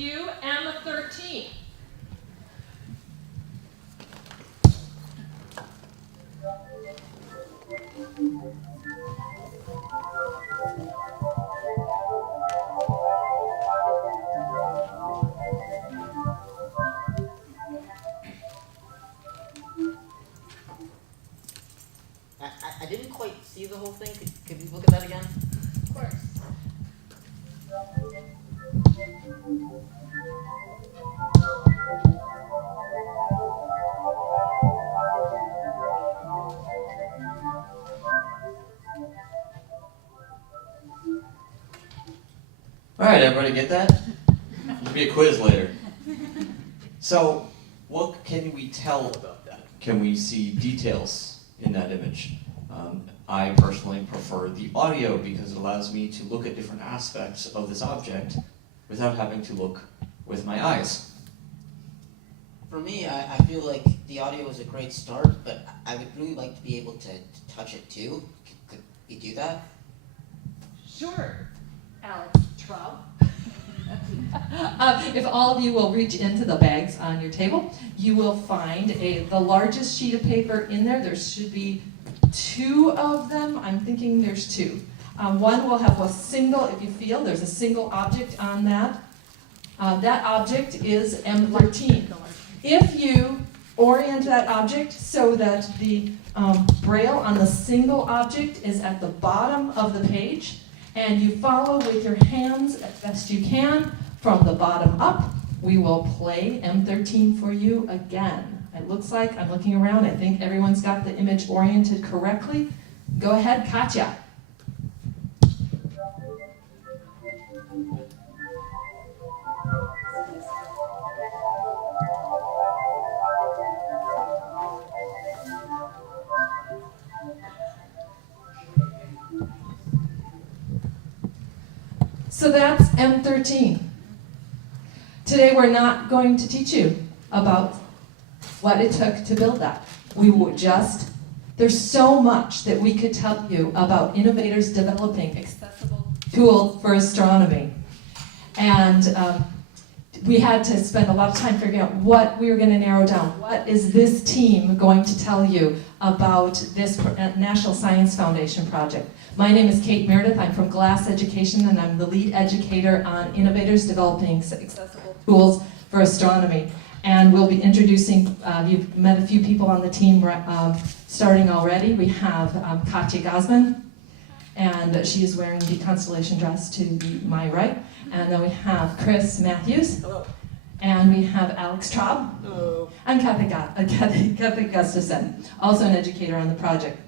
view M13. I didn't quite see the whole thing. Could you look at that again? Of course. All right, everybody get that? There'll be a quiz later. So, what can we tell about that? Can we see details in that image? I personally prefer the audio because it allows me to look at different aspects of this object without having to look with my eyes. For me, I feel like the audio is a great start, but I would really like to be able to touch it too. Could we do that? Sure, Alex Traub. If all of you will reach into the bags on your table, you will find the largest sheet of paper in there. There should be 2 of them. I'm thinking there's 2. One will have a single, if you feel, there's a single object on that. That object is M13. If you orient that object so that the braille on the single object is at the bottom of the page, and you follow with your hands as best you can from the bottom up, we will play M13 for you again. It looks like, I'm looking around, I think everyone's got the image oriented correctly. Go ahead, Katya. So that's M13. Today we're not going to teach you about what it took to build that. We would just, there's so much that we could tell you about Innovators Developing Accessible Tools for Astronomy. And we had to spend a lot of time figuring out what we were going to narrow down. What is this team going to tell you about this National Science Foundation project? My name is Kate Meredith. I'm from Glass Education, and I'm the lead educator on Innovators Developing Accessible Tools for Astronomy. And we'll be introducing, you've met a few people on the team starting already. We have Katya Gozman, and she is wearing the constellation dress to my right. And then we have Chris Matthews. Hello. And we have Alex Traub. Hello. And Kathy Gustafson, also an educator on the project.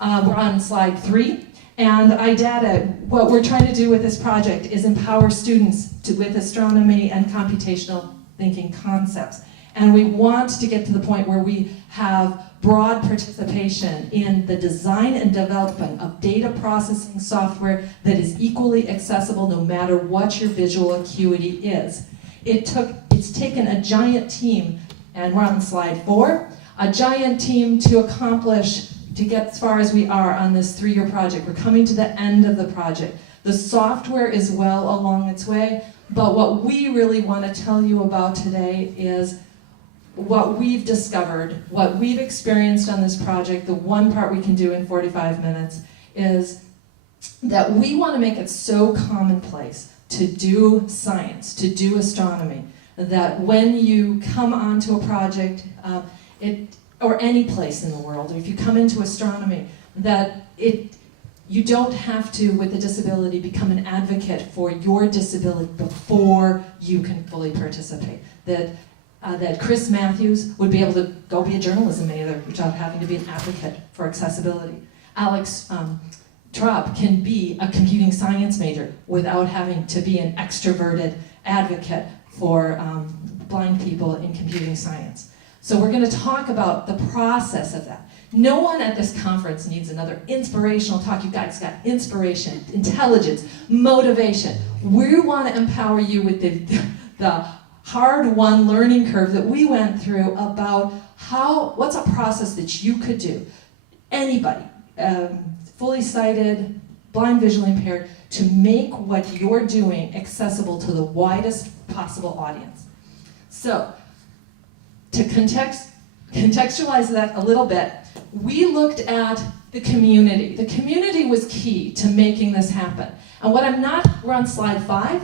We're on slide 3. And IDATA, what we're trying to do with this project is empower students with astronomy and computational thinking concepts. And we want to get to the point where we have broad participation in the design and development of data processing software that is equally accessible no matter what your visual acuity is. It's taken a giant team, and we're on slide 4, a giant team to accomplish, to get as far as we are on this 3-year project. We're coming to the end of the project. The software is well along its way, but what we really want to tell you about today is what we've discovered, what we've experienced on this project. The one part we can do in 45 minutes is that we want to make it so commonplace to do science, to do astronomy, that when you come onto a project, or any place in the world, or if you come into astronomy, that you don't have to, with a disability, become an advocate for your disability before you can fully participate. That Chris Matthews would be able to go be a journalism major without having to be an advocate for accessibility. Alex Traub can be a computing science major without having to be an extroverted advocate for blind people in computing science. So we're going to talk about the process of that. No one at this conference needs another inspirational talk. You guys got inspiration, intelligence, motivation. We want to empower you with the hard-won learning curve that we went through about what's a process that you could do, anybody, fully sighted, blind, visually impaired, to make what you're doing accessible to the widest possible audience. So, to contextualize that a little bit, we looked at the community. The community was key to making this happen. And we're on slide 5.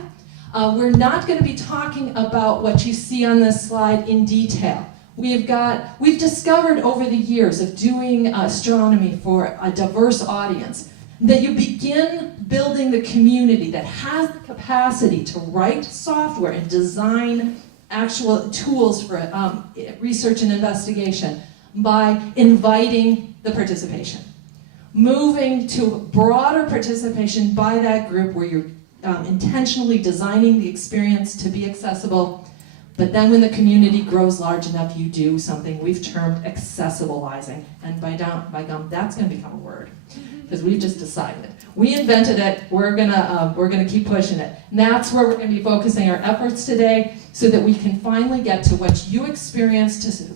We're not going to be talking about what you see on this slide in detail. We've discovered over the years of doing astronomy for a diverse audience that you begin building the community that has the capacity to write software and design actual tools for research and investigation by inviting the participation. Moving to broader participation by that group where you're intentionally designing the experience to be accessible, but then when the community grows large enough, you do something we've termed accessibilizing. And by gum, that's gonna become a word, because we've just decided. We invented it, we're gonna keep pushing it. And that's where we're gonna be focusing our efforts today, so that we can finally get to what you experienced to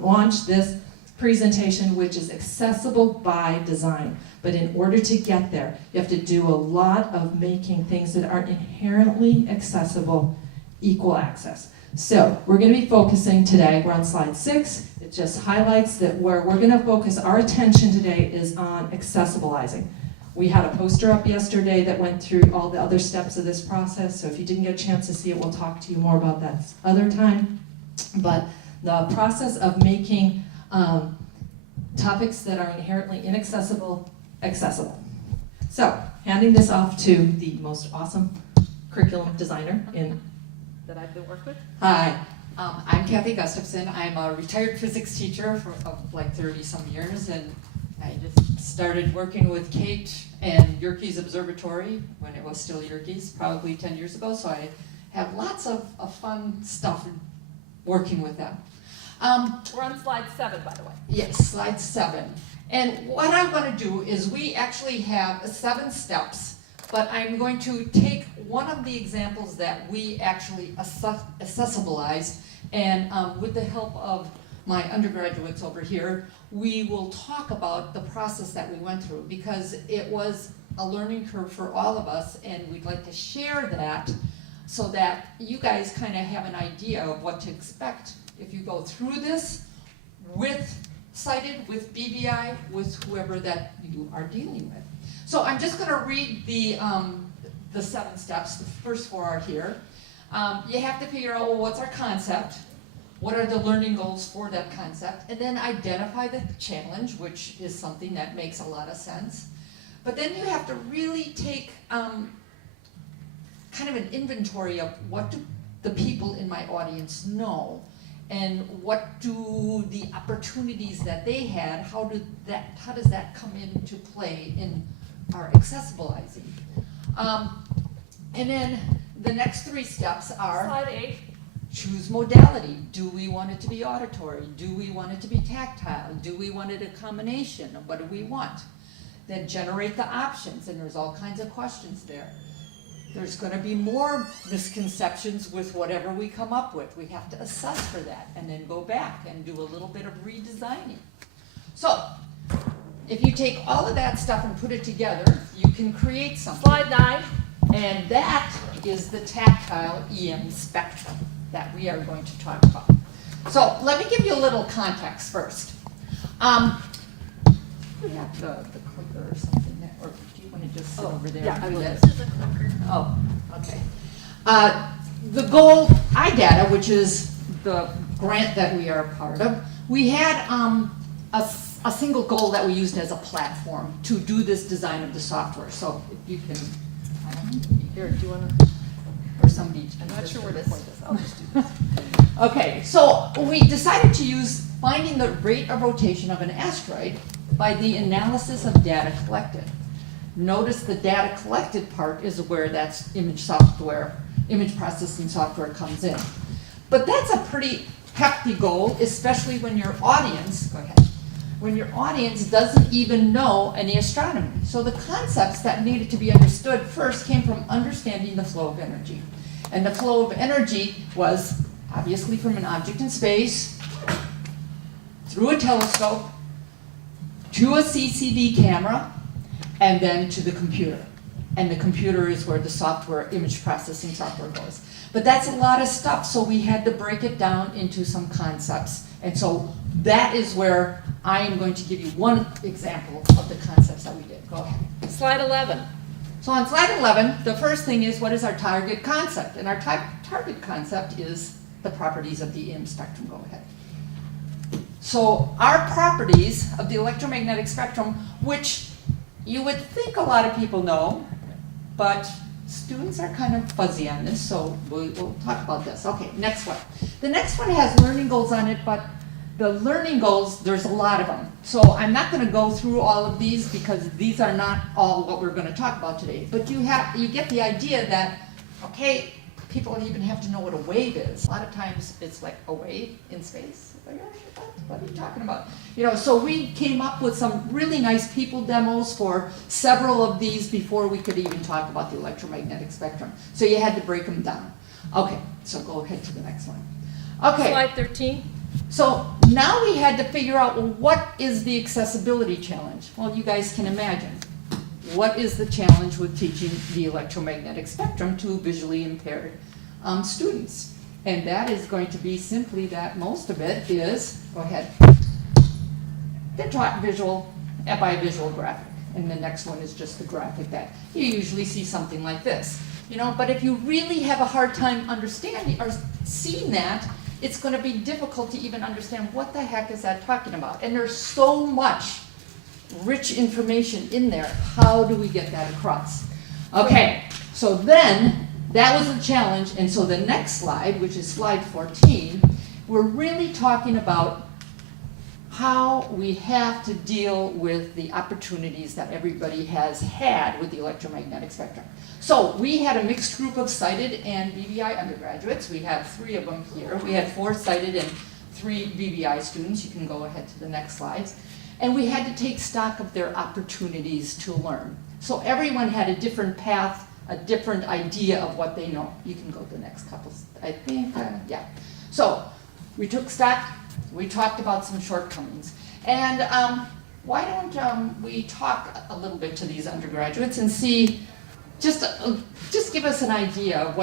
launch this presentation, which is accessible by design. But in order to get there, you have to do a lot of making things that are inherently accessible equal access. So we're going to be focusing today, we're on slide 6, it just highlights that where we're going to focus our attention today is on accessibilizing. We had a poster up yesterday that went through all the other steps of this process, so if you didn't get a chance to see it, we'll talk to you more about that other time. But the process of making topics that are inherently inaccessible, accessible. So, handing this off to the most awesome curriculum designer that I've been worked with. Hi, I'm Kathy Gustafson. I'm a retired physics teacher of like 30 some years, and I just started working with Kate and Yerkes Observatory when it was still Yerkes, probably 10 years ago, so I have lots of fun stuff working with them. We're on slide 7, by the way. Yes, slide 7. And what I'm going to do is we actually have 7 steps, but I'm going to take one of the examples that we actually accessibilized, and with the help of my undergraduates over here, we will talk about the process that we went through, because it was a learning curve for all of us, and we'd like to share that so that you guys kind of have an idea of what to expect if you go through this cited with BBI, with whoever that you are dealing with. So I'm just going to read the 7 steps. The first 4 are here. You have to figure out, well, what's our concept? What are the learning goals for that concept? And then identify the challenge, which is something that makes a lot of sense. But then you have to really take kind of an inventory of what do the people in my audience know, and what do the opportunities that they had, how does that come into play in our accessibilizing? And then the next 3 steps are Slide 8. choose modality. Do we want it to be auditory? Do we want it to be tactile? Do we want it a combination? What do we want? Then generate the options, and there's all kinds of questions there. There's going to be more misconceptions with whatever we come up with. We have to assess for that and then go back and do a little bit of redesigning. So, if you take all of that stuff and put it together, you can create something. Slide 9. And that is the tactile EM spectrum that we are going to talk about. So, let me give you a little context first. We have the clicker or something there, or do you want to just sit over there? Yeah, I and do will. that? This is a clicker. Oh, okay. The goal, IDATA, which is the grant that we are a part of, we had a single goal that we used as a platform to do this design of the software. So if you can, I don't know, Here, do you want to? or somebody. I'm not sure where to point this. I'll just do this. Okay, so we decided to use finding the rate of rotation of an asteroid by the analysis of data collected. Notice the data collected part is where that's image processing software comes in. But that's a pretty hefty goal, especially when your audience, go ahead, when your audience doesn't even know any astronomy. So the concepts that needed to be understood first came from understanding the flow of energy. And the flow of energy was obviously from an object in space, through a telescope, to a CCD camera, and then to the computer. and the computer is where the software, image processing software goes. But that's a lot of stuff, so we had to break it down into some concepts. And so that is where I am going to give you one example of the concepts that we did. Go ahead. Slide 11. So on slide 11, the first thing is, what is our target concept? And our target concept is the properties of the EM spectrum. Go ahead. So our properties of the electromagnetic spectrum, which you would think a lot of people know, but students are kind of fuzzy on this, so we'll talk about this. Okay, next one. The next one has learning goals on it, but the learning goals, there's a lot of them. So I'm not going to go through all of these because these are not all what we're going to talk about today. But you get the idea that, okay, people even have to know what a wave is. A lot of times it's like a wave in space. What are you talking about? You know, so we came up with some really nice people demos for several of these before we could even talk about the electromagnetic spectrum. So you had to break them down. Okay, so go ahead to the next one. Okay. Slide 13. So now we had to figure out, well, what is the accessibility challenge? Well, you guys can imagine. What is the challenge with teaching the electromagnetic spectrum to visually impaired students? And that is going to be simply that most of it is, go ahead, they're taught visual by a visual graphic. And the next one is just the graphic that you usually see something like this. You know, but if you really have a hard time understanding or seeing that, it's going to be difficult to even understand what the heck is that talking about. And there's so much rich information in there. How do we get that across? Okay, so then that was a challenge. And so the next slide, which is slide 14, we're really talking about how we have to deal with the opportunities that everybody has had with the electromagnetic spectrum. So we had a mixed group of sighted and BVI undergraduates. We have 3 of them here. We had 4 sighted and 3 BVI students. You can go ahead to the next slides. And we had to take stock of their opportunities to learn. So everyone had a different path, a different idea of what they know. You can go to the next couple, I think, yeah. So we took stock, we talked about some shortcomings. And why don't we talk a little bit to these undergraduates and see, just give us an idea of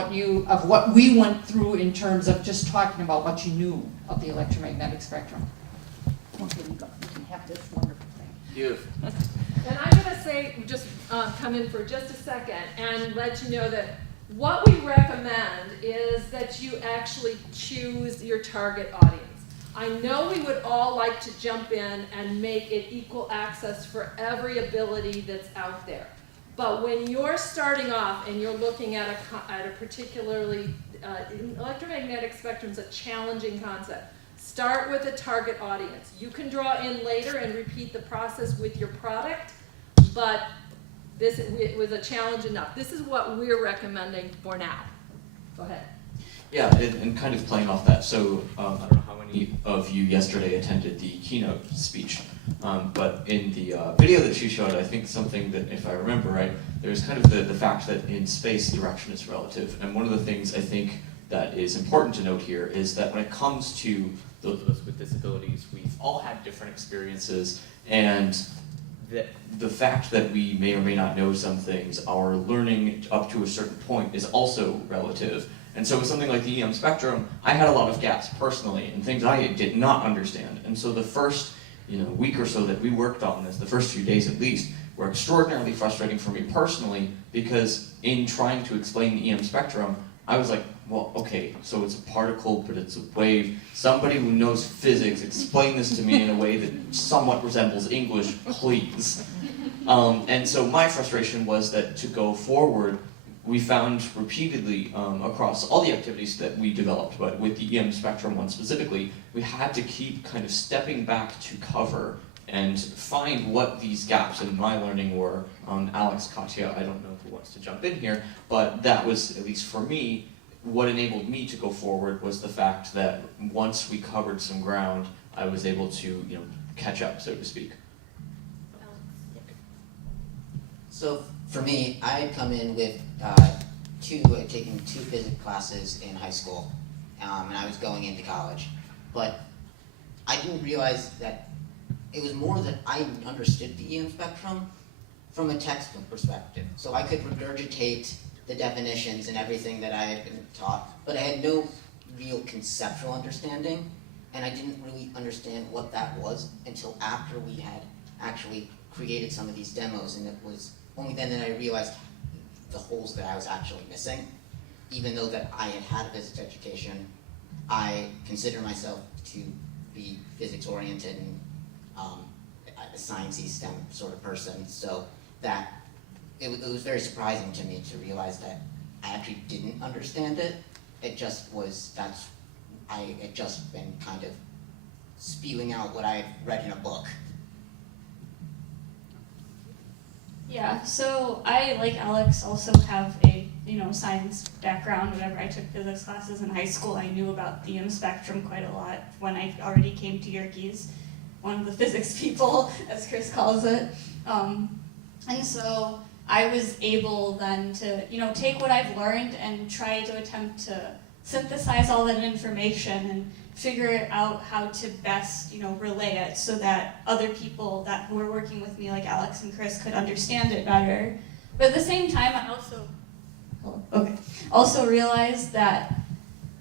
what we went through in terms of just talking about what you knew of the electromagnetic spectrum. Okay, you can have this wonderful thing. Beautiful. And I'm going to say, just come in for just a second and let you know that what we recommend is that you actually choose your target audience. I know we would all like to jump in and make it equal access for every ability that's out there. But when you're starting off and you're looking at a particularly, electromagnetic spectrum is a challenging concept. Start with a target audience. You can draw in later and repeat the process with your product, but it was a challenge enough. This is what we're recommending for now. Go ahead. Yeah, and kind of playing off that, so I don't know how many of you yesterday attended the keynote speech, but in the video that she showed, I think something that, if I remember right, there's kind of the fact that in space, direction is relative. And one of the things I think that is important to note here is that when it comes to those of us with disabilities, we've all had different experiences, and the fact that we may or may not know some things, our learning up to a certain point is also relative. And so with something like the EM spectrum, I had a lot of gaps personally and things I did not understand. And so the first week or so that we worked on this, the first few days at least, were extraordinarily frustrating for me personally, because in trying to explain the EM spectrum, I was like, well, okay, so it's a particle, but it's a wave. Somebody who knows physics, explain this to me in a way that somewhat resembles English, please. And so my frustration was that to go forward, we found repeatedly across all the activities that we developed, but with the EM spectrum one specifically, we had to keep kind of stepping back to cover and find what these gaps in my learning were. Alex, Katya, I don't know who wants to jump in here, but that was, at least for me, what enabled me to go forward was the fact that once we covered some ground, I was able to catch up, so to speak. So for me, I had come in with taking 2 physics classes in high school, and I was going into college. But I didn't realize that it was more that I understood the EM spectrum from a textbook perspective. So I could regurgitate the definitions and everything that I had been taught, but I had no real conceptual understanding, and I didn't really understand what that was until after we had actually created some of these demos, and it was only then that I realized the holes that I was actually missing. Even though that I had a physics education, I consider myself to be physics oriented and a sciencey STEM sort of person, so that it was very surprising to me to realize that I actually didn't understand it. It just was, I had just been kind of spewing out what I had read in a book. Yeah, so I, like Alex, also have a science background. Whenever I took physics classes in high school, I knew about the EM spectrum quite a lot when I already came to Yerkes, one of the physics people, as Chris calls it. And so I was able then to take what I've learned and try to attempt to synthesize all that information and figure out how to best relay it so that other people who were working with me, like Alex and Chris, could understand it better. But at the same time, I also realized that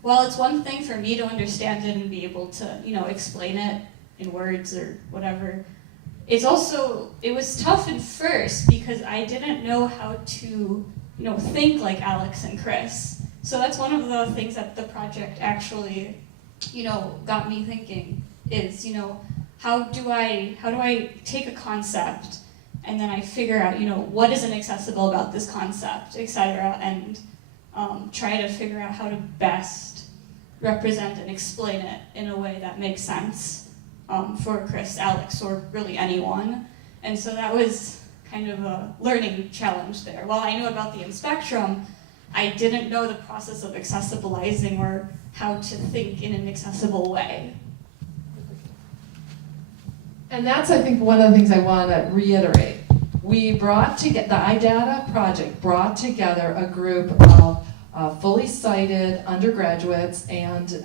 while it's one thing for me to understand it and be able to explain it in words or whatever, it was tough at first because I didn't know how to think like Alex and Chris. So that's one of the things that the project actually got me thinking is, how do I take a concept and then I figure out, what is inaccessible about this concept, etc., and try to figure out how to best represent and explain it in a way that makes sense for Chris, Alex, or really anyone. And so that was kind of a learning challenge there. While I knew about the EM spectrum, I didn't know the process of accessibilizing or how to think in an accessible way. And that's, I think, one of the things I want to reiterate. We brought together, the IDATA project brought together a group of fully sighted undergraduates and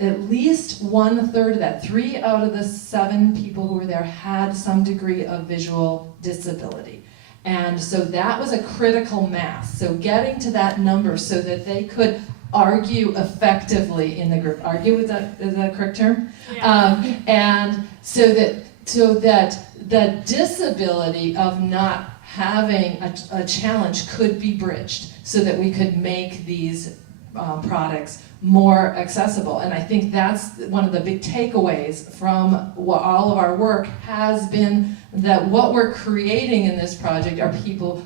at least 1/3 of that, 3 out of the 7 people who were there had some degree of visual disability. And so that was a critical mass. So getting to that number so that they could argue effectively in the group. Argue, is that a correct term? Yeah. And so that the disability of not having a challenge could be bridged so that we could make these products more accessible. And I think that's one of the big takeaways from all of our work has been that what we're creating in this project are people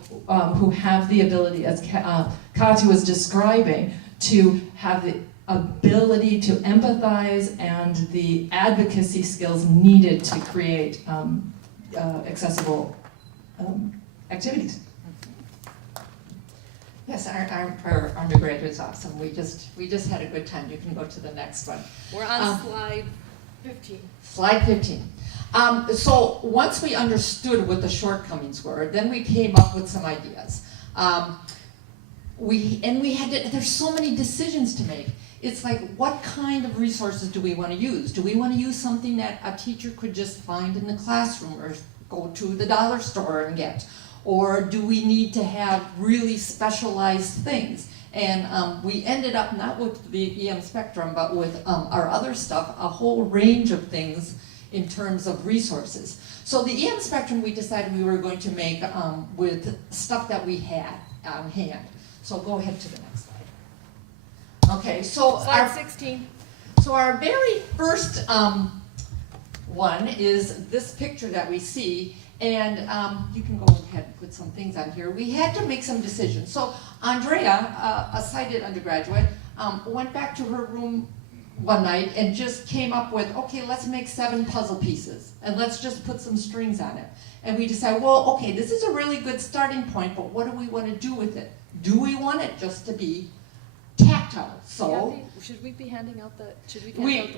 who have the ability, as Katya was describing, to have the ability to empathize and the advocacy skills needed to create accessible activities. Yes, our undergraduate's awesome. We just had a good time. You can go to the next one. We're on slide 15. Slide 15. So once we understood what the shortcomings were, then we came up with some ideas. There's so many decisions to make. It's like, what kind of resources do we want to use? Do we want to use something that a teacher could just find in the classroom or go to the dollar store and get? Or do we need to have really specialized things? And we ended up not with the EM spectrum, but with our other stuff, a whole range of things in terms of resources. So the EM spectrum we decided we were going to make with stuff that we had on hand. So go ahead to the next slide. Okay, so Slide 16. So our very first one is this picture that we see, and you can go ahead and put some things on here. We had to make some decisions. So Andrea, a sighted undergraduate, went back to her room one night and just came up with, okay, let's make 7 puzzle pieces and let's just put some strings on it. And we decided, well, okay, this is a really good starting point, but what do we want to do with it? Do we want it just to be tactile? So Should we be handing out the?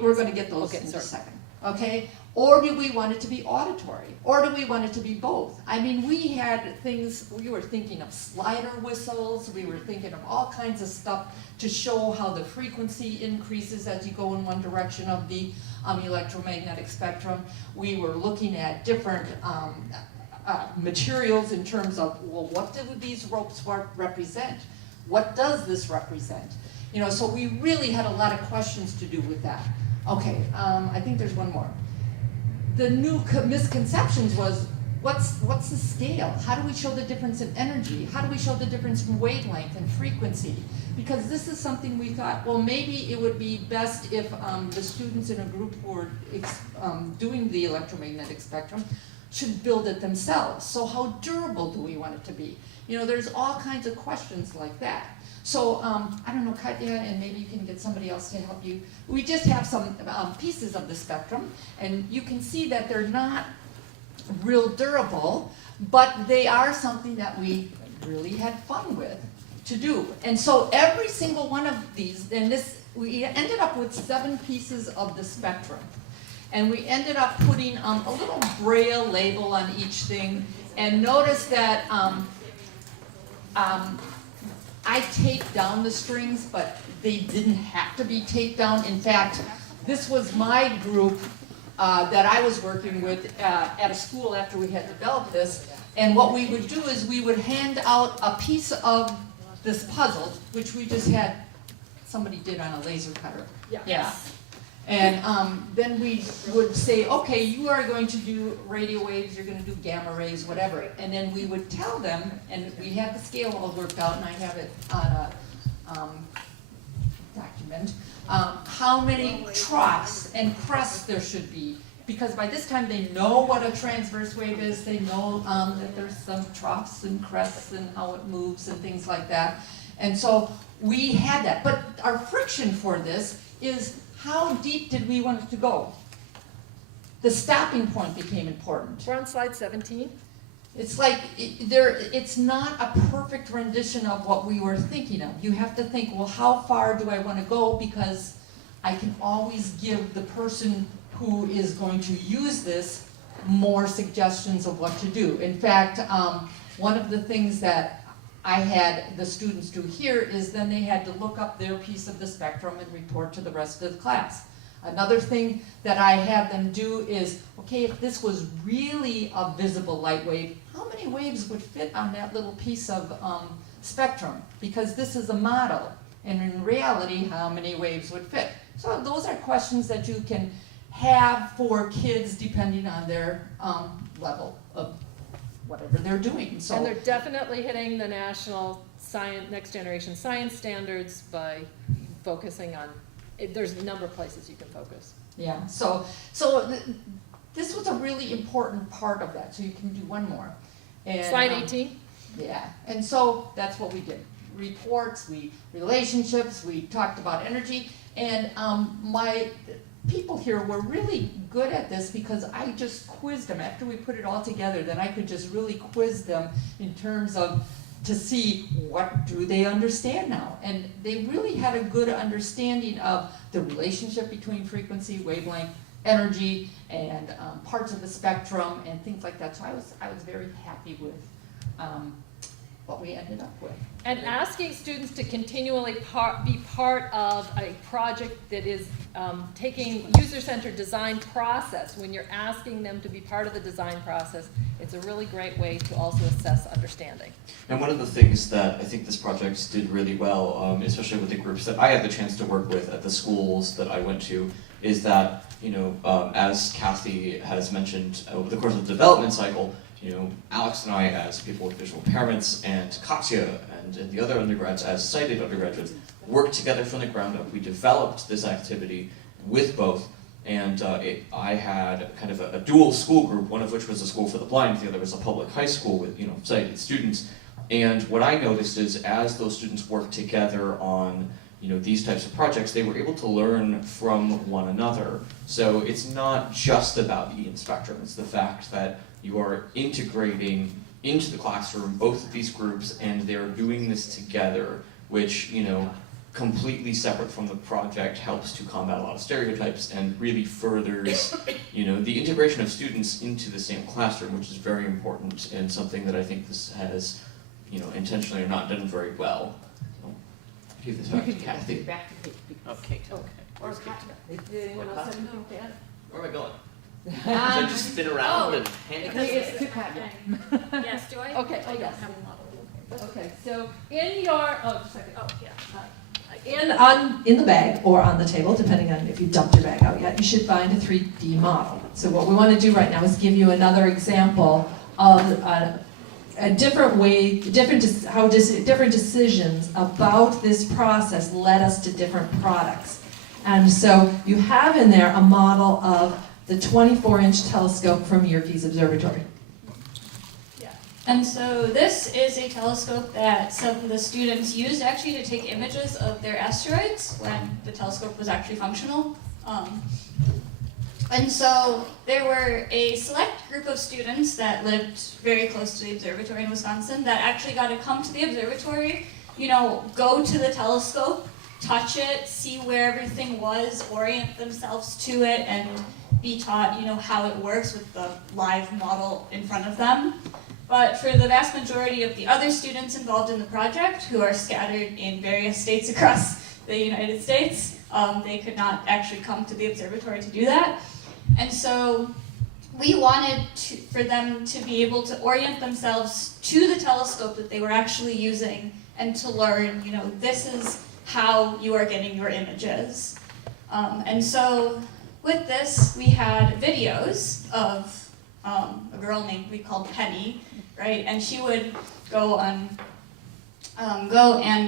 we're going to get those in a second. Okay? Or do we want it to be auditory? Or do we want it to be both? I mean, we had things, we were thinking of slider whistles, we were thinking of all kinds of stuff to show how the frequency increases as you go in one direction of the electromagnetic spectrum. We were looking at different materials in terms of, well, what do these ropes represent? What does this represent? You know, so we really had a lot of questions to do with that. Okay, I think there's one more. The new misconceptions was, what's the scale? How do we show the difference in energy? How do we show the difference in wavelength and frequency? Because this is something we thought, well, maybe it would be best if the students in a group who are doing the electromagnetic spectrum should build it themselves. So how durable do we want it to be? You know, there's all kinds of questions like that. So, I don't know, Katya, and maybe you can get somebody else to help you. We just have some pieces of the spectrum, and you can see that they're not real durable, but they are something that we really had fun with to do. And so every single one of these, and this, we ended up with 7 pieces of the spectrum. And we ended up putting a little braille label on each thing, and notice that I taped down the strings, but they didn't have to be taped down. In fact, this was my group that I was working with at a school after we had developed this. And what we would do is we would hand out a piece of this puzzle, which we just had, somebody did on a laser cutter. Yeah. And then we would say, okay, you are going to do radio waves, you're going to do gamma rays, whatever. And then we would tell them, and we had the scale all worked out, and I have it on a document, how many troughs and crests there should be. Because by this time they know what a transverse wave is, they know that there's some troughs and crests and how it moves and things like that. And so we had that. But our friction for this is, how deep did we want it to go? The stopping point became important. We're on slide 17. It's like, it's not a perfect rendition of what we were thinking of. You have to think, well, how far do I want to go? Because I can always give the person who is going to use this more suggestions of what to do. In fact, one of the things that I had the students do here is then they had to look up their piece of the spectrum and report to the rest of the class. Another thing that I had them do is, okay, if this was really a visible light wave, how many waves would fit on that little piece of spectrum? Because this is a model, and in reality, how many waves would fit? So those are questions that you can have for kids depending on their level of whatever they're doing. So, And they're definitely hitting the national science, next generation science standards by focusing on, there's a number of places you can focus. yeah, this was a really important part of that, so you can do one more. And, Slide 18. Yeah, and so that's what we did. Reports, relationships, we talked about energy, and my people here were really good at this because I just quizzed them. After we put it all together, then I could just really quiz them in terms of to see what do they understand now. And they really had a good understanding of the relationship between frequency, wavelength, energy, and parts of the spectrum and things like that. So I was very happy with what we ended up with. And asking students to continually be part of a project that is taking user-centered design process. When you're asking them to be part of the design process, it's a really great way to also assess understanding. And one of the things that I think this project did really well, especially with the groups that I had the chance to work with at the schools that I went to, is that, you know, as Kathy has mentioned over the course of the development cycle, you know, Alex and I as people with visual impairments and Katya and the other undergrads as sighted undergraduates worked together from the ground up. We developed this activity with both, and I had kind of a dual school group, one of which was a school for the blind, the other was a public high school with, you know, sighted students. And what I noticed is as those students worked together on, you know, these types of projects, they were able to learn from one another. So it's not just about the spectrum, it's the fact that you are integrating into the classroom both of these groups and they're doing this together, which, you know, completely separate from the project helps to combat a lot of stereotypes and really furthers, you know, the integration of students into the same classroom, which is very important and something that I think this has, you know, intentionally or not done very well. So, give this back to Kathy. Okay. Or Katya. Did anyone else have anything to add? Where am I going? So just spin around and hand Okay, it's too Katya. Yes, do I? Okay, I oh, don't yes. have a model. Okay, so in your, oh, just a second. Oh, yeah. In the bag or on the table, depending on if you dumped your bag out yet, you should find a 3D model. So what we want to do right now is give you another example of a different way, different decisions about this process led us to different products. And so you have in there a model of the 24-inch telescope from Yerkes Observatory. And so this is a telescope that some of the students used actually to take images of their asteroids when the telescope was actually functional. And so there were a select group of students that lived very close to the observatory in Wisconsin that actually got to come to the observatory, you know, go to the telescope, touch it, see where everything was, orient themselves to it, and be taught, you know, how it works with the live model in front of them. But for the vast majority of the other students involved in the project, who are scattered in various states across the United States, they could not actually come to the observatory to do that. And so we wanted for them to be able to orient themselves to the telescope that they were actually using and to learn, you know, this is how you are getting your images. And so with this, we had videos of a girl named, we called Penny, right? And she would go and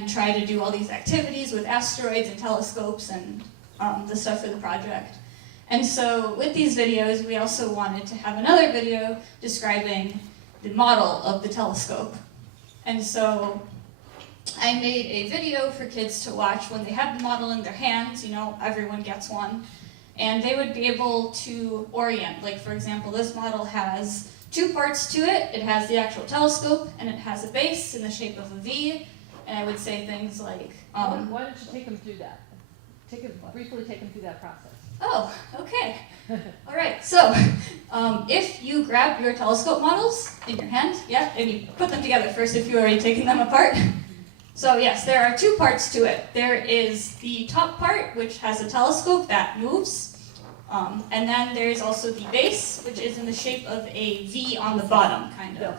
try to do all these activities with asteroids and telescopes and the stuff for the project. And so with these videos, we also wanted to have another video describing the model of the telescope. And so I made a video for kids to watch when they have the model in their hands, you know, everyone gets one. And they would be able to orient. Like, for example, this model has two parts to it. It has the actual telescope, and it has a base in the shape of a V. And I would say things like... Why don't you take them through that? Briefly take them through that process. Oh, okay. All right, so if you grab your telescope models in your hand, yeah, and you put them together first if you've already taken them apart. So yes, there are two parts to it. There is the top part, which has a telescope that moves. And then there's also the base, which is in the shape of a V on the bottom, kind of.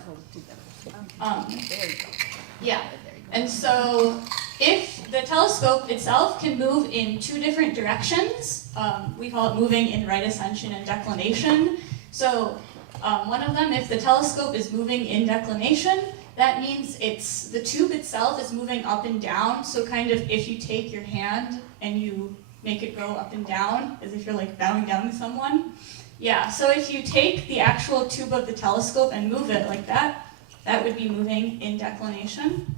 Yeah, and so if the telescope itself can move in two different directions, we call it moving in right ascension and declination. So one of them, if the telescope is moving in declination, that means the tube itself is moving up and down. So kind of if you take your hand and you make it go up and down, as if you're like bowing down to someone. Yeah, so if you take the actual tube of the telescope and move it like that, that would be moving in declination.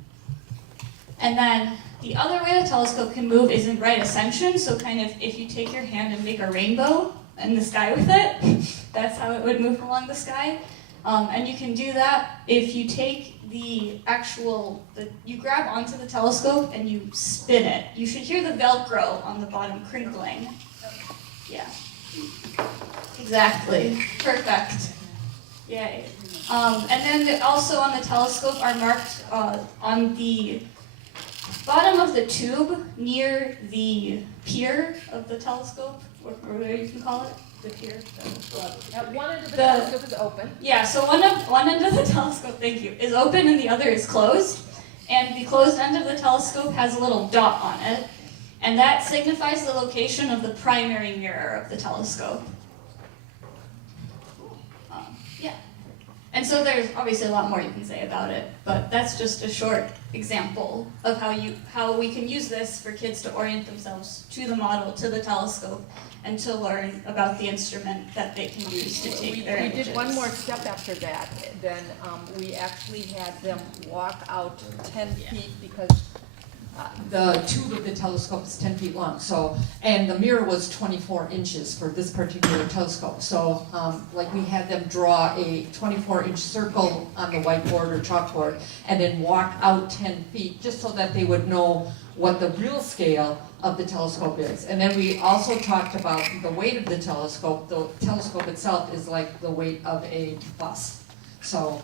And then the other way the telescope can move is in right ascension, so kind of if you take your hand and make a rainbow in the sky with it, that's how it would move along the sky. And you can do that if you take you grab onto the telescope and you spin it. You should hear the Velcro on the bottom crinkling. Yeah. Exactly. Perfect. Yay. And then also on the telescope are marked on the bottom of the tube near the pier of the telescope, or whatever you can call it, the pier. At one end of the telescope is open. Yeah, so one end of the telescope, thank you, is open and the other is closed. And the closed end of the telescope has a little dot on it, and that signifies the location of the primary mirror of the telescope. Yeah. And so there's obviously a lot more you can say about it, but that's just a short example of how we can use this for kids to orient themselves to the model, to the telescope, and to learn about the instrument that they can use to take their images. We did one more step after that. Then we actually had them walk out 10 feet because The tube of the telescope is 10 feet long, and the mirror was 24 inches for this particular telescope. So, like we had them draw a 24-inch circle on the whiteboard or chalkboard, and then walk out 10 feet, just so that they would know what the real scale of the telescope is. And then we also talked about the weight of the telescope. The telescope itself is like the weight of a bus. So.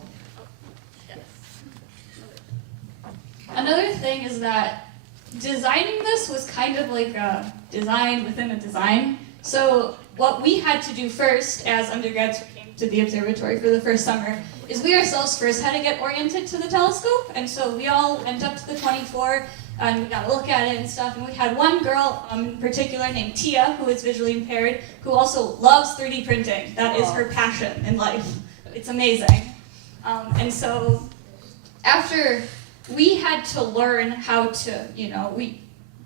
Another thing is that designing this was kind of like a design within a design. So what we had to do first as undergrads who came to the observatory for the first summer is we ourselves first had to get oriented to the telescope. And so we all went up to the 24 and we got to look at it and stuff. And we had one girl in particular named Tia, who is visually impaired, who also loves 3D printing. That is her passion in life. It's amazing. And so after we had to learn how to,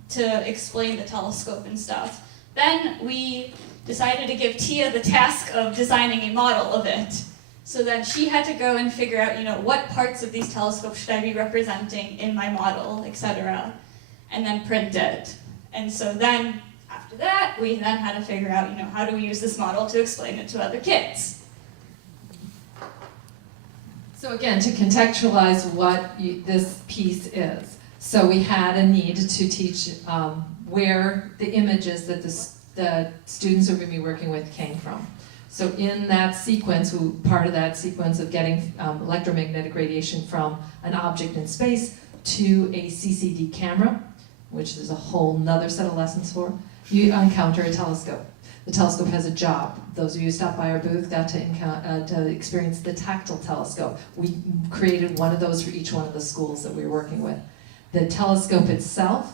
to explain the telescope and stuff, then we decided to give Tia the task of designing a model of it. So then she had to go and figure out, what parts of these telescopes should I be representing in my model, etc., and then print it. And so then, after that, we then had to figure out, how do we use this model to explain it to other kids? So again, to contextualize what this piece is. So we had a need to teach where the images that the students are going to be working with came from. So in that sequence, part of that sequence of getting electromagnetic radiation from an object in space to a CCD camera, which there's a whole nother set of lessons for, you encounter a telescope. The telescope has a job. Those of you who stopped by our booth got to experience the Tactile Telescope. We created one of those for each one of the schools that we were working with. The telescope itself,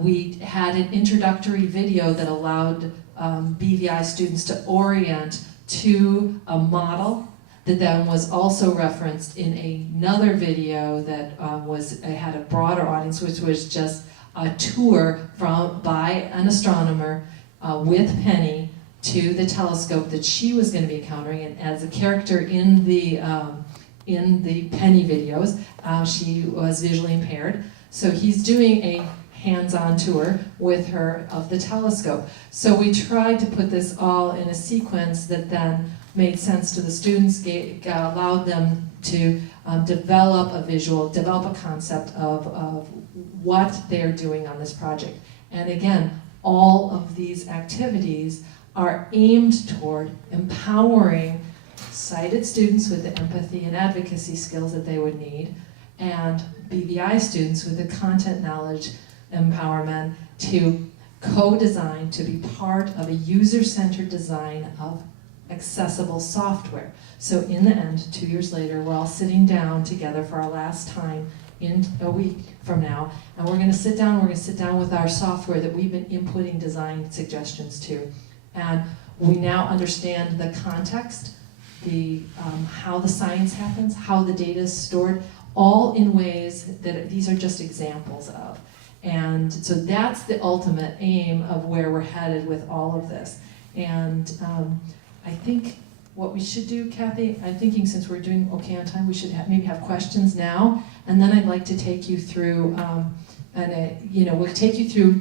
we had an introductory video that allowed BVI students to orient to a model that then was also referenced in another video that had a broader audience, which was just a tour by an astronomer with Penny to the telescope that she was going to be encountering. And as a character in the Penny videos, she was visually impaired. So he's doing a hands-on tour with her of the telescope. So we tried to put this all in a sequence that then made sense to the students, allowed them to develop a visual, develop a concept of what they're doing on this project. And again, all of these activities are aimed toward empowering sighted students with the empathy and advocacy skills that they would need, and BVI students with the content knowledge empowerment to co-design, to be part of a user-centered design of accessible software. So in the end, 2 years later, we're all sitting down together for our last time in a week from now, and we're gonna sit down with our software that we've been inputting design suggestions to. And we now understand the context, how the science happens, how the data is stored, all in ways that these are just examples of. And so that's the ultimate aim of where we're headed with all of this. And I think what we should do, Kathy, I'm thinking since we're doing okay on time, we should maybe have questions now, and then I'd like to take you through, we'll take you through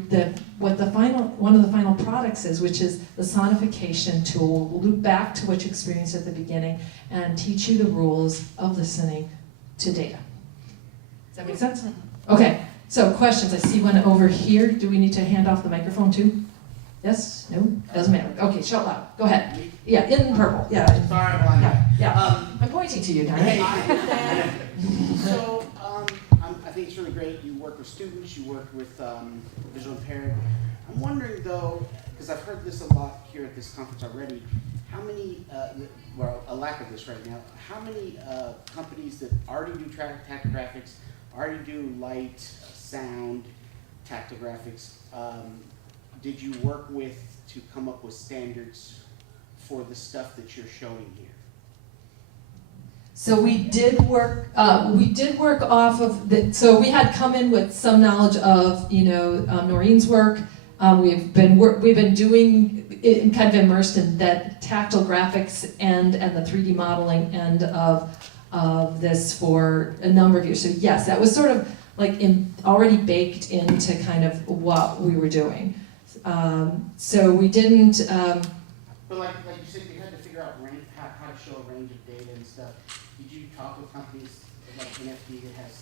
one of the final products is, which is the Sonification tool. We'll loop back to what you experienced at the beginning and teach you the rules of listening to data. Does that make sense? Okay. So questions, I see one over here. Do we need to hand off the microphone too? Yes? No? Doesn't matter. Okay, shout loud. Go ahead. Yeah, in purple. Yeah. Sorry, I'm blind. Yeah. I'm pointing to you, darn it. So, I think it's really great. You work with students, you work with visual impaired. I'm wondering though, because I've heard this a lot here at this conference already, how many, a lack of this right now, how many companies that already do tactographics, already do light, sound, tactographics, did you work with to come up with standards for the stuff that you're showing here? So we did work off of so we had come in with some knowledge of, Noreen's work. We've been doing it, kind of immersed in that tactile graphics and the 3D modeling end of this for a number of years. So yes, that was sort of like already baked into kind of what we were doing. So we didn't. But like you said, you had to figure out how to show a range of data and stuff. Did you talk with companies like NFB that has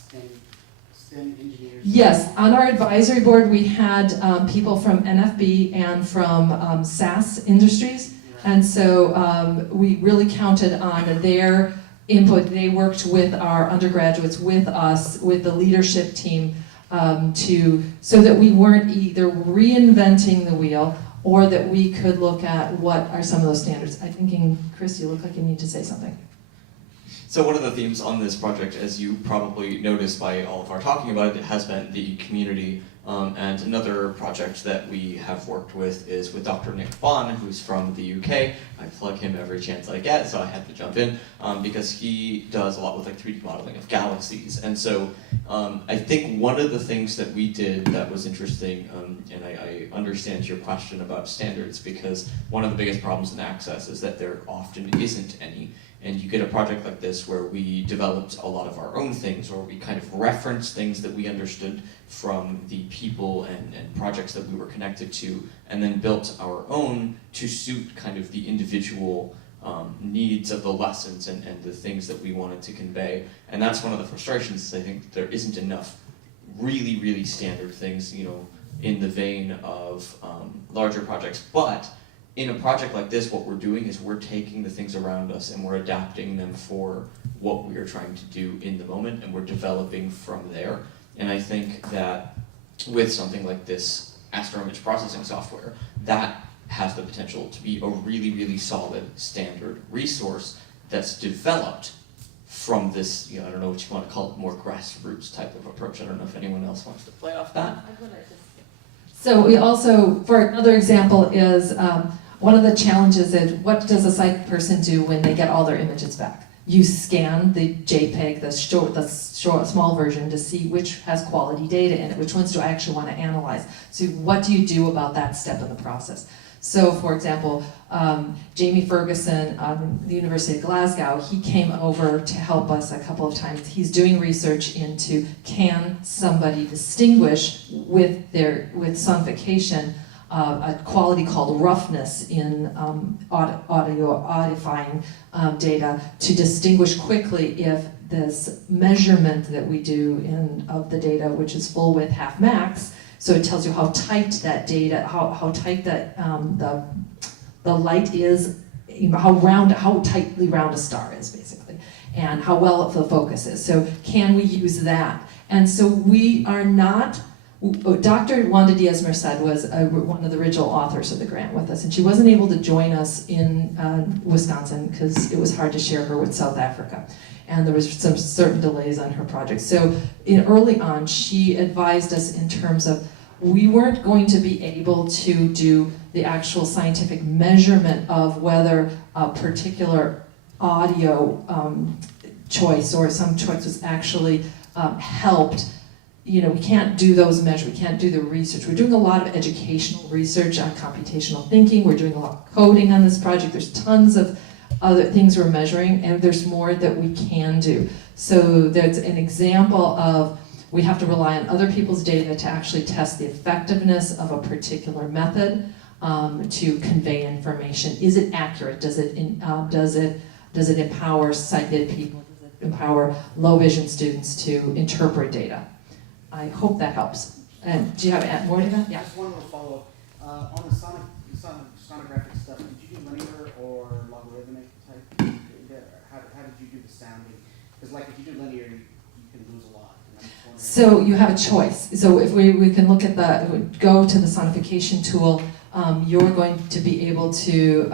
STEM engineers? Yes, on our advisory board we had people from NFB and from SAS Industries, and so we really counted on their input. They worked with our undergraduates, with us, with the leadership team, so that we weren't either reinventing the wheel or that we could look at what are some of those standards. I'm thinking, Chris, you look like you need to say something. So one of the themes on this project, as you probably noticed by all of our talking about it, has been the community. And another project that we have worked with is with Dr. Nick Bond, who's from the UK. I plug him every chance I get, so I had to jump in because he does a lot with like 3D modeling of galaxies. And so I think one of the things that we did that was interesting, and I understand your question about standards, because one of the biggest problems in Access is that there often isn't any. And you get a project like this where we developed a lot of our own things, or we kind of referenced things that we understood from the people and projects that we were connected to, and then built our own to suit kind of the individual needs of the lessons and the things that we wanted to convey. And that's one of the frustrations, is I think there isn't enough really, really standard things, you know, in the vein of larger projects. But in a project like this, what we're doing is we're taking the things around us and we're adapting them for what we are trying to do in the moment, and we're developing from there. And I think that with something like this astro image processing software, that has the potential to be a really, really solid standard resource that's developed from this, you know, I don't know what you want to call it, more grassroots type of approach. I don't know if anyone else wants to play off that. So we also, for another example, is one of the challenges is, what does a sight person do when they get all their images back? You scan the JPEG, the small version, to see which has quality data in it, which ones do I actually want to analyze. So what do you do about that step in the process? So for example, Jamie Ferguson at the University of Glasgow, he came over to help us a couple of times. He's doing research into, can somebody distinguish with sonification a quality called roughness in audifying data, to distinguish quickly if this measurement that we do of the data, which is full width half max, so it tells you how tight that data, how tight that the light is, you know, how tightly round a star is basically, and how well the focus is. So can we use that? And so we are not. Dr. Wanda Diaz-Merced was one of the original authors of the grant with us, and she wasn't able to join us in Wisconsin because it was hard to share her with South Africa, and there was some certain delays on her project. So early on, she advised us in terms of, we weren't going to be able to do the actual scientific measurement of whether a particular audio choice or some choice was actually helped. You know, we can't do those measures, we can't do the research. We're doing a lot of educational research on computational thinking, we're doing a lot of coding on this project, there's tons of other things we're measuring, and there's more that we can do. So that's an example of, we have to rely on other people's data to actually test the effectiveness of a particular method to convey information. Is it accurate? Does it empower sighted people? Does it empower low vision students to interpret data? I hope that helps. And do you have more to that? Yeah. Just one more follow-up. On the sonographic stuff, did you do linear or logarithmic type? How did you do the sounding? Because like if you do linear, you can lose a lot. And I'm just wondering. So you have a choice. So if we can look at go to the Sonification tool, you're going to be able to,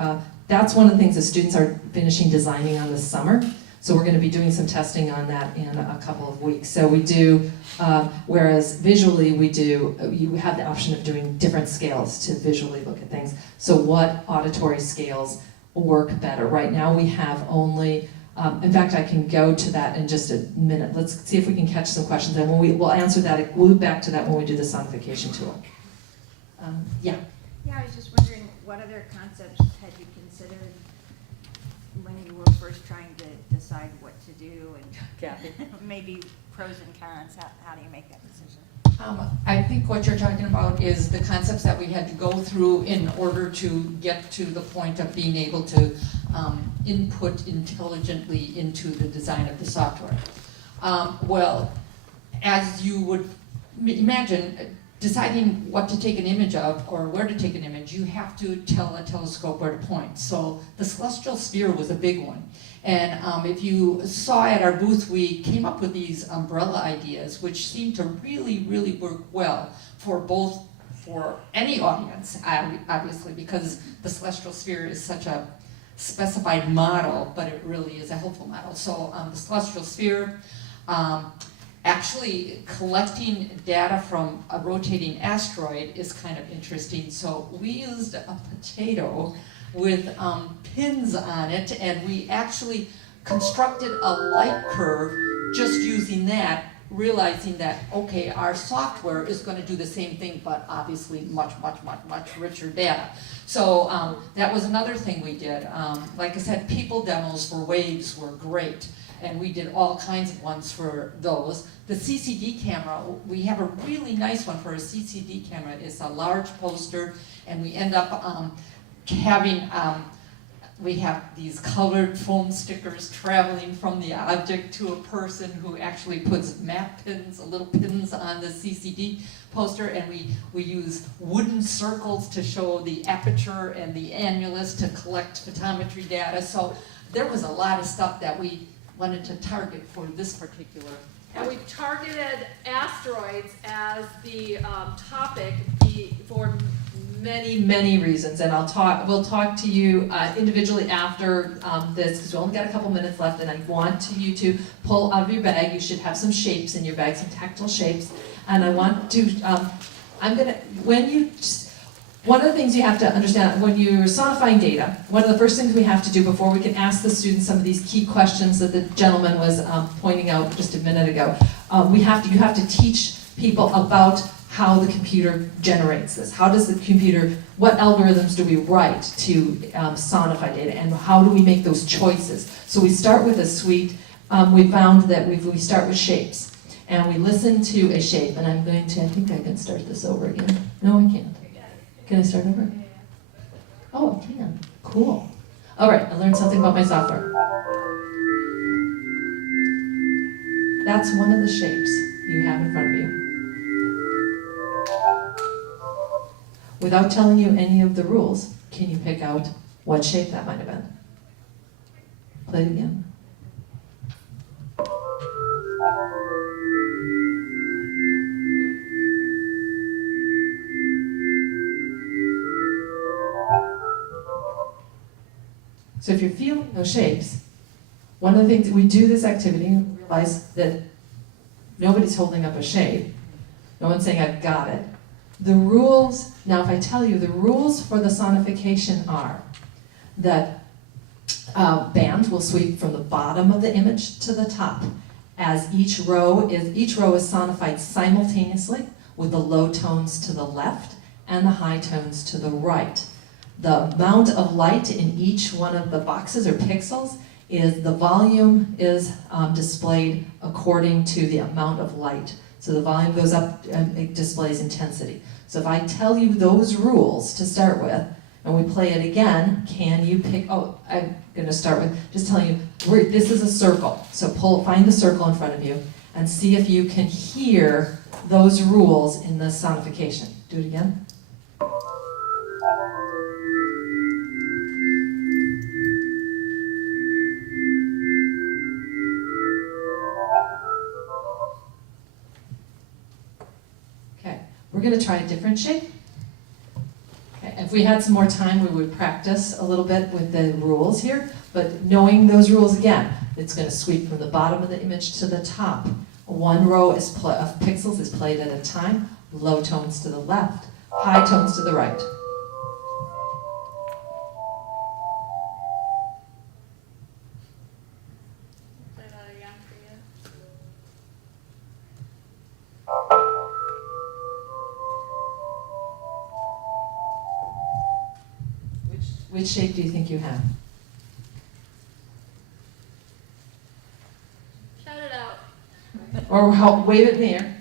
that's one of the things that students are finishing designing on this summer. So we're going to be doing some testing on that in a couple of weeks. So we do, whereas visually you have the option of doing different scales to visually look at things. So what auditory scales work better? Right now we have only, in fact I can go to that in just a minute. Let's see if we can catch some questions, and we'll answer that, we'll loop back to that when we do the Sonification tool. Yeah. Yeah, I was just wondering, what other concepts had you considered when you were first trying to decide what to do, and Kathy? maybe pros and cons, how do you make that decision? I think what you're talking about is the concepts that we had to go through in order to get to the point of being able to input intelligently into the design of the software. Well, as you would imagine, deciding what to take an image of or where to take an image, you have to tell a telescope where to point. So the celestial sphere was a big one. And if you saw at our booth, we came up with these umbrella ideas, which seemed to really, really work well for both for any audience, obviously, because the celestial sphere is such a specified model, but it really is a helpful model. So the celestial sphere, actually collecting data from a rotating asteroid is kind of interesting. So we used a potato with pins on it, and we actually constructed a light curve just using that, realizing that, okay, our software is going to do the same thing, but obviously much richer data. So that was another thing we did. Like I said, people demos for waves were great, and we did all kinds of ones for those. The CCD camera, we have a really nice one for a CCD camera. It's a large poster, and we end up having, we have these colored foam stickers traveling from the object to a person who actually puts map pins, little pins on the CCD poster, and we use wooden circles to show the aperture and the annulus to collect photometry data. So there was a lot of stuff that we wanted to target for this particular. And we targeted asteroids as the topic for many reasons, and we'll talk to you individually after this, because we only got a couple minutes left, and I want you to pull out of your bag. You should have some shapes in your bag, some tactile shapes, and I want to, one of the things you have to understand when you're sonifying data, one of the first things we have to do before we can ask the students some of these key questions that the gentleman was pointing out just a minute ago, you have to teach people about how the computer generates this. How does the computer, what algorithms do we write to sonify data, and how do we make those choices? So we start with a suite. We found that we start with shapes, and we listen to a shape, and I think I can start this over again. No, I can't. Can I start over? Oh, I can. Cool. All right, I learned something about my software. That's one of the shapes you have in front of you. Without telling you any of the rules, can you pick out what shape that might have been? Play it again. So if you're feeling those shapes, one of the things that we do this activity and realize that nobody's holding up a shape. No one's saying, I've got it. The rules, now if I tell you, the rules for the sonification are that band will sweep from the bottom of the image to the top, as each row is sonified simultaneously with the low tones to the left and the high tones to the right. The amount of light in each one of the boxes or pixels is, the volume is displayed according to the amount of light. So the volume goes up and it displays intensity. So if I tell you those rules to start with, and we play it again, can you pick, I'm gonna start with just telling you, this is a circle. So find the circle in front of you and see if you can hear those rules in the sonification. Do it again. We're going to try a different shape. Okay, if we had some more time, we would practice a little bit with the rules here, but knowing those rules again, it's going to sweep from the bottom of the image to the top. One row of pixels is played at a time, low tones to the left, high tones to the right. Which shape do you think you have? Shout it out. Or wave it in the air.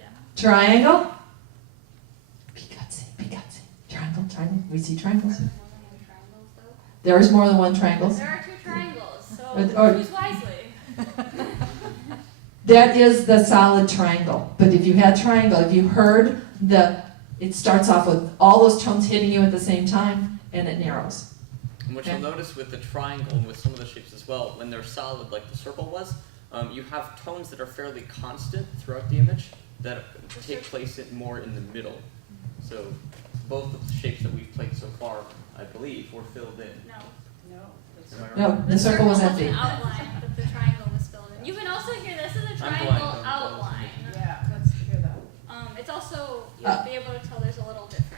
Yeah. Triangle? Be gutsy. Triangle. We see triangles. There's more than one triangle. There are 2 triangles, so choose wisely. That is the solid triangle. But if you had triangle, if you heard it starts off with all those tones hitting you at the same time, and it narrows. And what you'll notice with the triangle and with some of the shapes as well, when they're solid like the circle was, you have tones that are fairly constant throughout the image that take place more in the middle. So both of the shapes that we've played so far, I believe, were filled in. No. Am I right? No, the circle was empty. an outline that the triangle was filled in. You can also hear this as a I'm triangle blind, I'm outline. Yeah, let's hear that. It's also, you'll be able to tell there's a little difference.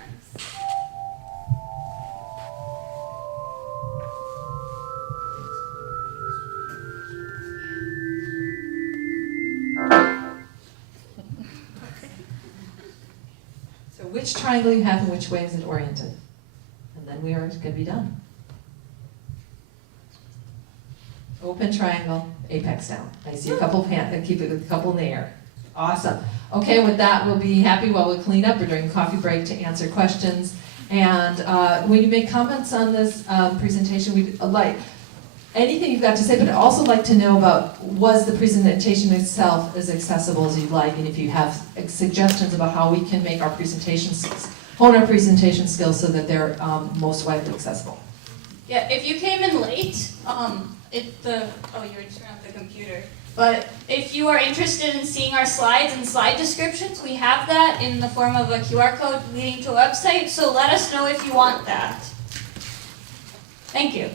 So which triangle you have and which way is it oriented? And then we are going to be done. Open triangle, apex down. I see a couple keep it with a couple in the air. Awesome. Okay, with that, we'll be happy while we clean up or during coffee break to answer questions. And when you make comments on this presentation, we'd like anything you've got to say, but I'd also like to know about, was the presentation itself as accessible as you'd like, and if you have suggestions about how we can make our presentations, hone our presentation skills so that they're most widely accessible. Yeah, if you came in late, oh, you were just around the computer. But if you are interested in seeing our slides and slide descriptions, we have that in the form of a QR code leading to a website, so let us know if you want that. Thank you.